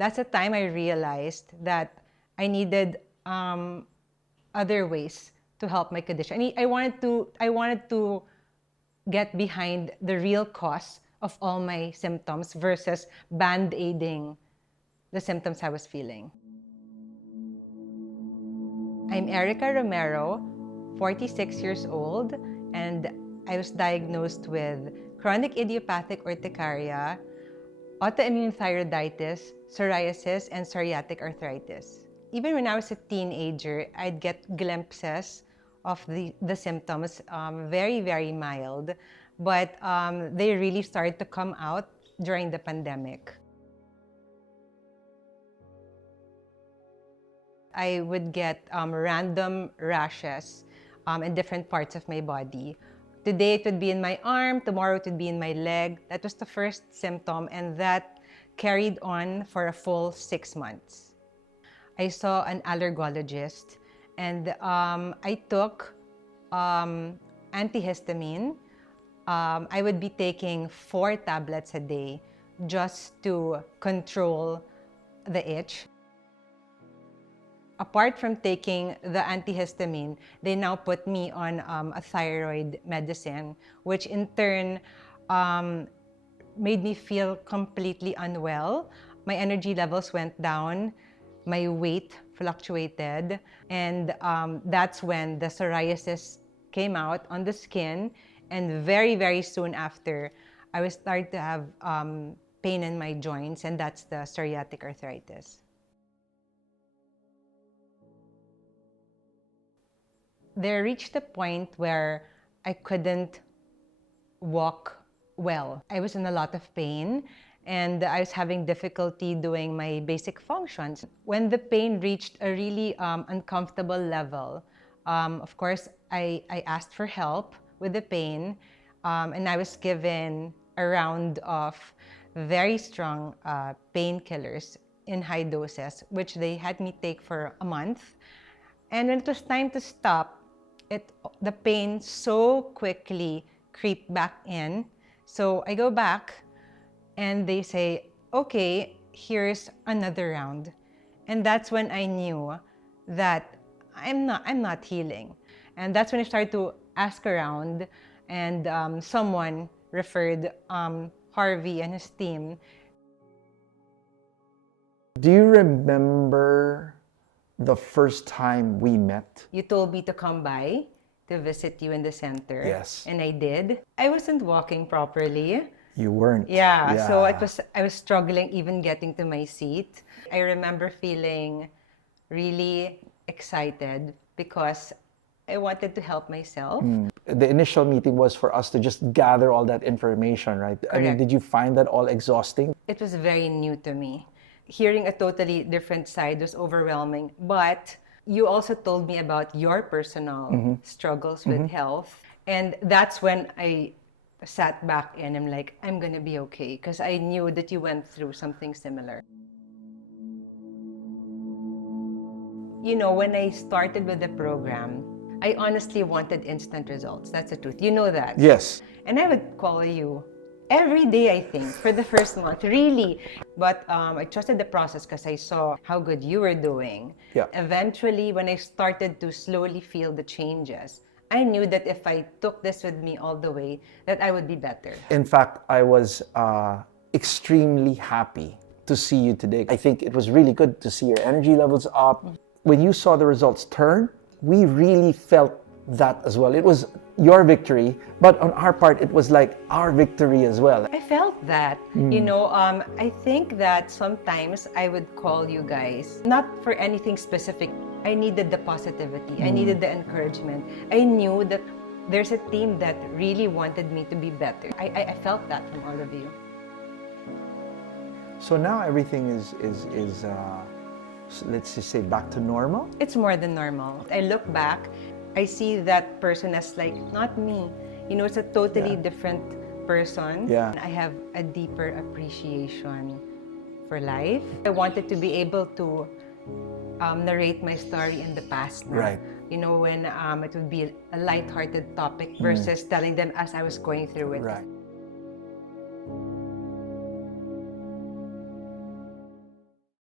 That's the time I realized that I needed other ways to help my condition. I wanted to get behind the real cause of all my symptoms versus band-aiding the symptoms I was feeling. I'm Erika Romero, 46 years old, and I was diagnosed with chronic idiopathic urticaria, autoimmune thyroiditis, psoriasis, and psoriatic arthritis. Even when I was a teenager, I'd get glimpses of the symptoms, very, very mild, but they really started to come out during the pandemic. I would get random rashes in different parts of my body. Today it would be in my arm, tomorrow it would be in my leg. That was the first symptom, and that carried on for a full 6 months. I saw an allergologist, and I took antihistamine. I would be taking 4 tablets a day just to control the itch. Apart from taking the antihistamine, they now put me on a thyroid medicine, which in turn made me feel completely unwell. My energy levels went down, my weight fluctuated, and that's when the psoriasis came out on the skin. And very, very soon after, I was starting to have pain in my joints, and that's the psoriatic arthritis. There reached a point where I couldn't walk well. I was in a lot of pain, and I was having difficulty doing my basic functions. When the pain reached a really uncomfortable level, of course, I asked for help with the pain, and I was given a round of very strong painkillers in high doses, which they had me take for a month. And when it was time to stop, the pain so quickly creeped back in. So I go back, and they say, okay, here's another round. And that's when I knew that I'm not healing. And that's when I started to ask around, and someone referred Harvey and his team. Do you remember the first time we met? You told me to come by to visit you in the center. Yes. And I did. I wasn't walking properly. You weren't. Yeah, so I was struggling even getting to my seat. I remember feeling really excited because I wanted to help myself. The initial meeting was for us to just gather all that information, right? Correct. I mean, did you find that all exhausting? It was very new to me. Hearing a totally different side was overwhelming, but you also told me about your personal struggles with health. And that's when I sat back and I'm like, I'm gonna be okay, because I knew that you went through something similar. You know, when I started with the program, I honestly wanted instant results. That's the truth. You know that. Yes. And I would call you every day, I think, for the first month, really. But I trusted the process because I saw how good you were doing. Yeah. Eventually, when I started to slowly feel the changes, I knew that if I took this with me all the way, that I would be better. In fact, I was extremely happy to see you today. I think it was really good to see your energy levels up. When you saw the results turn, we really felt that as well. It was your victory, but on our part, it was like our victory as well. I felt that. You know, I think that sometimes I would call you guys, not for anything specific. I needed the positivity. I needed the encouragement. I knew that there's a team that really wanted me to be better. I felt that from all of you. So now everything is let's just say back to normal? It's more than normal. I look back, I see that person as like, not me. You know, it's a totally different person. Yeah. I have a deeper appreciation for life. I wanted to be able to narrate my story in the past now. Right. You know, when it would be a lighthearted topic versus telling them as I was going through it. Right.